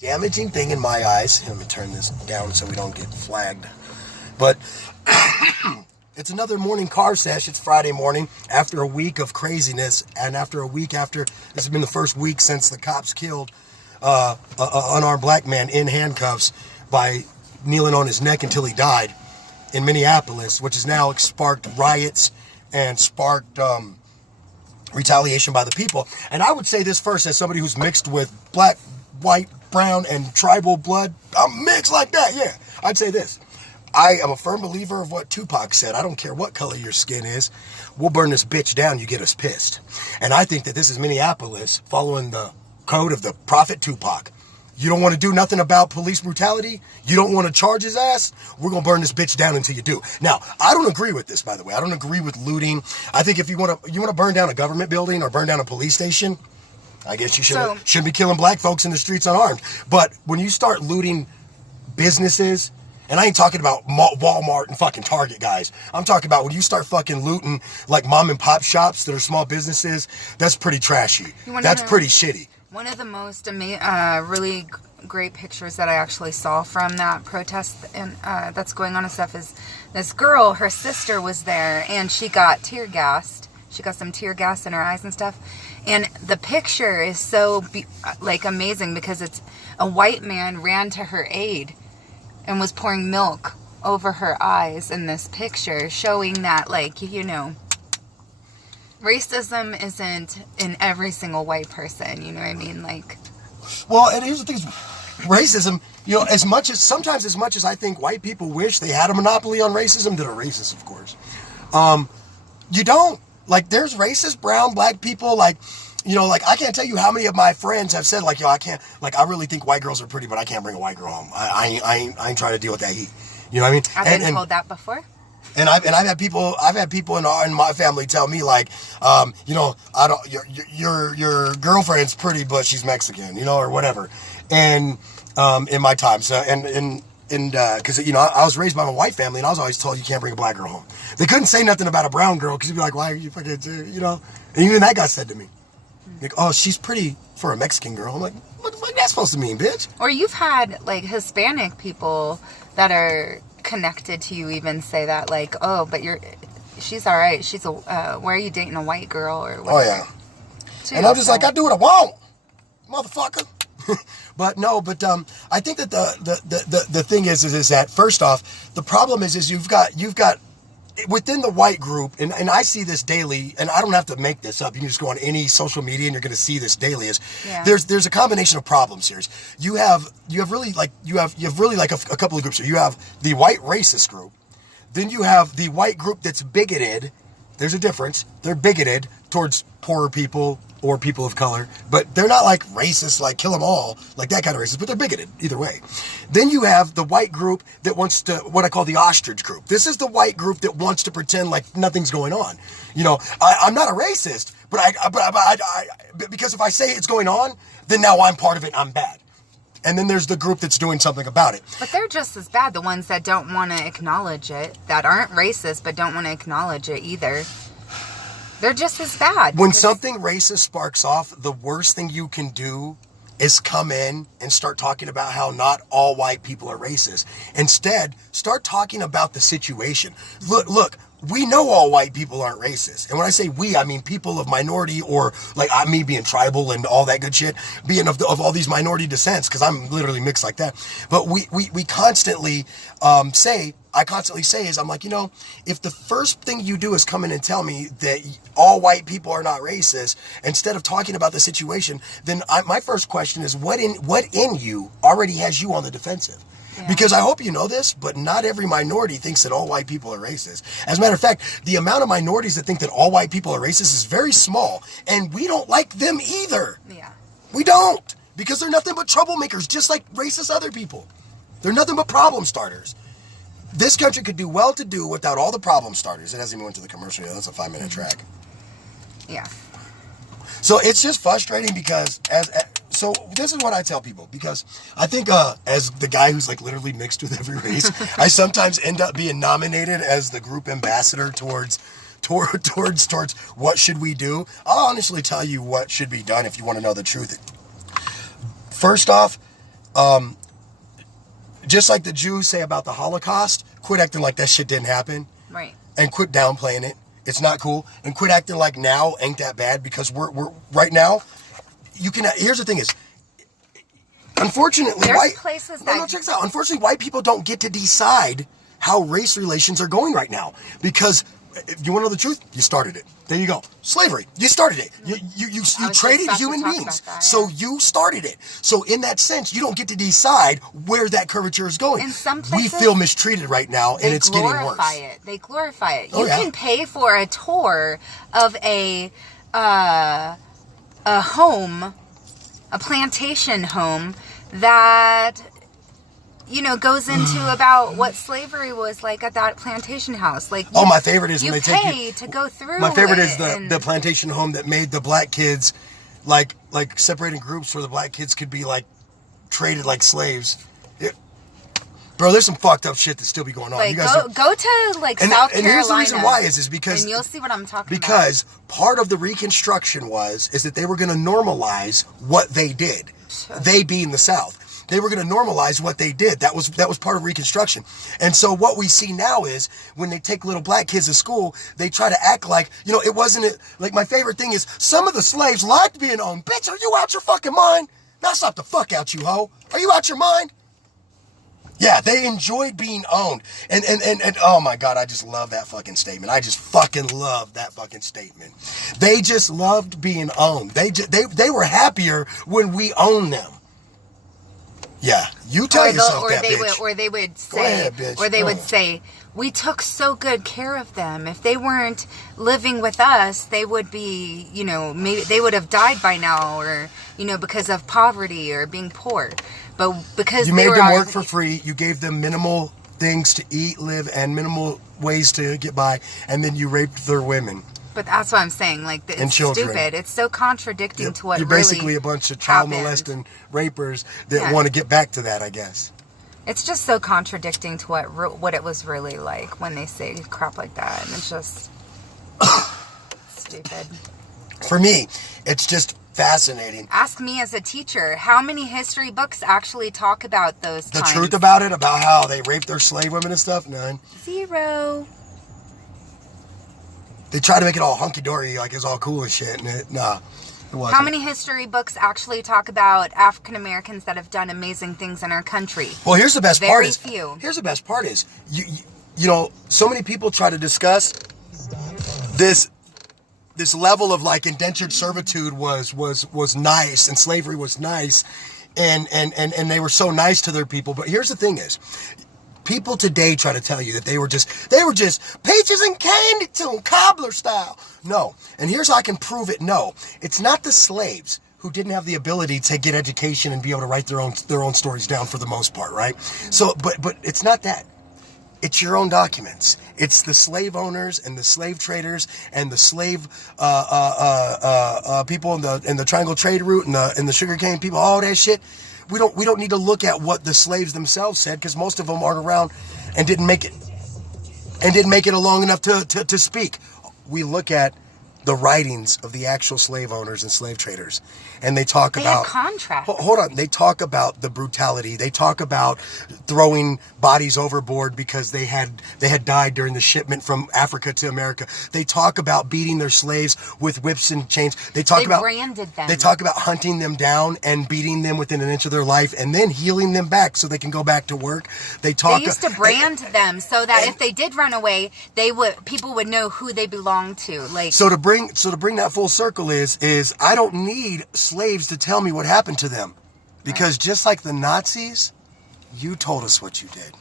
damaging thing in my eyes. Let me turn this down so we don't get flagged. But it's another morning car sesh. It's Friday morning after a week of craziness, and after this has been the first week since the cops killed an unarmed black man in handcuffs by kneeling on his neck until he died in Minneapolis, which has now sparked riots and sparked retaliation by the people. And I would say this first as somebody who's mixed with black, white, brown, and tribal blood. I'm mixed like that, yeah. I'd say this. I am a firm believer of what Tupac said. I don't care what color your skin is. We'll burn this bitch down, you get us pissed. And I think that this is Minneapolis following the code of the prophet Tupac. You don't want to do nothing about police brutality? You don't want to charge his ass? We're going to burn this bitch down until you do. Now, I don't agree with this, by the way. I don't agree with looting. I think if you want to burn down a government building or burn down a police station, I guess you shouldn't be killing black folks in the streets unarmed. But when you start looting businesses, and I ain't talking about Walmart and fucking Target, guys. I'm talking about when you start fucking looting like mom and pop shops that are small businesses, that's pretty trashy. That's pretty shitty. One of the most really great pictures that I actually saw from that protest and that's going on and stuff is this girl, her sister was there, and she got tear gassed. She got some tear gas in her eyes and stuff. And the picture is so amazing because it's a white man ran to her aid and was pouring milk over her eyes in this picture, showing that, racism isn't in every single white person, you know what I mean? Well, and here's the thing, racism, as much as I think white people wish they had a monopoly on racism, that are racist, of course. You don't. There's racist brown, black people, I can't tell you how many of my friends have said, I can't, I really think white girls are pretty, but I can't bring a white girl home. I ain't trying to deal with that heat. You know what I mean? I've been told that before. And I've had people in my family tell me your girlfriend's pretty, but she's Mexican, or whatever. And in my time, so because I was raised by my white family, and I was always told you can't bring a black girl home. They couldn't say nothing about a brown girl because you'd be like, why are you fucking, And even that got said to me, oh, she's pretty for a Mexican girl. I'm like, what that's supposed to mean, bitch? Or you've had Hispanic people that are connected to you even say that, oh, but she's all right. She's why are you dating a white girl or whatever? Oh yeah. Too, and I'm just I do what I want, motherfucker. But I think that the thing is that first off, the problem is you've got within the white group, and I see this daily, and I don't have to make this up. You can just go on any social media and you're going to see this daily. There's a combination of problems here. You have really a couple of groups here. You have the white racist group, then you have the white group that's bigoted. There's a difference. They're bigoted towards poorer people or people of color, but they're not racist, kill them all, that kind of racist, but they're bigoted either way. Then you have the white group that wants to, what I call the ostrich group. This is the white group that wants to pretend like nothing's going on. I'm not a racist, but because if I say it's going on, then now I'm part of it, I'm bad. And then there's the group that's doing something about it. But they're just as bad, the ones that don't want to acknowledge it, that aren't racist but don't want to acknowledge it either. They're just as bad. When something racist sparks off, the worst thing you can do is come in and start talking about how not all white people are racist. Instead, start talking about the situation. Look, we know all white people aren't racist. And when I say we, I mean people of minority or me being tribal and all that good shit, being of all these minority descents, because I'm literally mixed like that. But we constantly I constantly say is I'm if the first thing you do is come in and tell me that all white people are not racist, instead of talking about the situation, then my first question is what in you already has you on the defensive? Yeah. Because I hope you know this, but not every minority thinks that all white people are racist. As a matter of fact, the amount of minorities that think that all white people are racist is very small, and we don't like them either. Yeah. We don't, because they're nothing but troublemakers, just like racist other people. They're nothing but problem starters. This country could do well to do without all the problem starters. It hasn't even went to the commercial yet. That's a 5-minute track. Yeah. So it's just frustrating because so this is what I tell people, because I think as the guy who's literally mixed with every race, I sometimes end up being nominated as the group ambassador towards what should we do. I'll honestly tell you what should be done if you want to know the truth. First off, just like the Jews say about the Holocaust, quit acting like that shit didn't happen. Right. And quit downplaying it. It's not cool. And quit acting like now ain't that bad, because we're right now, you can, here's the thing is, unfortunately, check this out. Unfortunately, white people don't get to decide how race relations are going right now, because if you want to know the truth, you started it. There you go. Slavery. You started it. You traded human beings. So you started it. So in that sense, you don't get to decide where that curvature is going. In some places, we feel mistreated right now, and it's getting worse. They glorify it. You can pay for a tour of a home, a plantation home that, you know, goes into about what slavery was like at that plantation house. Like, my favorite is when they pay to go through. My favorite is the plantation home that made the black kids, like separating groups where the black kids could be like traded like slaves. Bro, there's some fucked up shit that still be going on. Like, you guys go to like South Carolina. And here's the reason why is because, and you'll see what I'm talking about. Because part of the Reconstruction is that they were going to normalize what they did. They being the South. They were going to normalize what they did. That was part of Reconstruction. And so what we see now is when they take little black kids to school, they try to act like, you know, it wasn't like, my favorite thing is some of the slaves liked being owned. Bitch, are you out your fucking mind? Now stop the fuck out, you hoe. Are you out your mind? Yeah, they enjoyed being owned. And oh my God, I just love that fucking statement. I just fucking love that fucking statement. They just loved being owned. They were happier when we owned them. Yeah, you tell yourself that, bitch. Or they would say, go ahead, bitch. Or they would say, we took so good care of them. If they weren't living with us, they would be, you know, maybe they would have died by now, or, you know, because of poverty or being poor. But because you made them work for free, you gave them minimal things to eat, live, and minimal ways to get by, and then you raped their women. But that's what I'm saying. Like, it's stupid. It's so contradicting to what you're really basically a bunch of child molesting rapers that want to get back to that, I guess. It's just so contradicting to what it was really like when they say crap like that, and it's just stupid. For me, it's just fascinating. Ask me as a teacher, how many history books actually talk about those times? The truth about it, about how they raped their slave women and stuff? None. 0. They try to make it all hunky-dory, like it's all cool and shit, and it wasn't. How many history books actually talk about African Americans that have done amazing things in our country? Well, here's the best part. Very few. Here's the best part is, you know, so many people try to discuss this level of like indentured servitude was nice, and slavery was nice, and they were so nice to their people. But here's the thing is, people today try to tell you that they were just peaches and candy to them, cobbler style. No. And here's how I can prove it. No. It's not the slaves who didn't have the ability to get education and be able to write their own stories down for the most part, right? So, but it's not that. It's your own documents. It's the slave owners and the slave traders and the slave people in the triangle trade route and the sugarcane people, all that shit. We don't need to look at what the slaves themselves said, because most of them aren't around and didn't make it long enough to speak. We look at the writings of the actual slave owners and slave traders, and they talk about contracts. Hold on, they talk about the brutality. They talk about throwing bodies overboard because they had died during the shipment from Africa to America. They talk about beating their slaves with whips and chains. They branded them. They talk about hunting them down and beating them within an inch of their life, and then healing them back so they can go back to work. They used to brand them so that if they did run away, people would know who they belonged to. Like, so to bring that full circle is I don't need slaves to tell me what happened to them, because just like the Nazis, you told us what you did.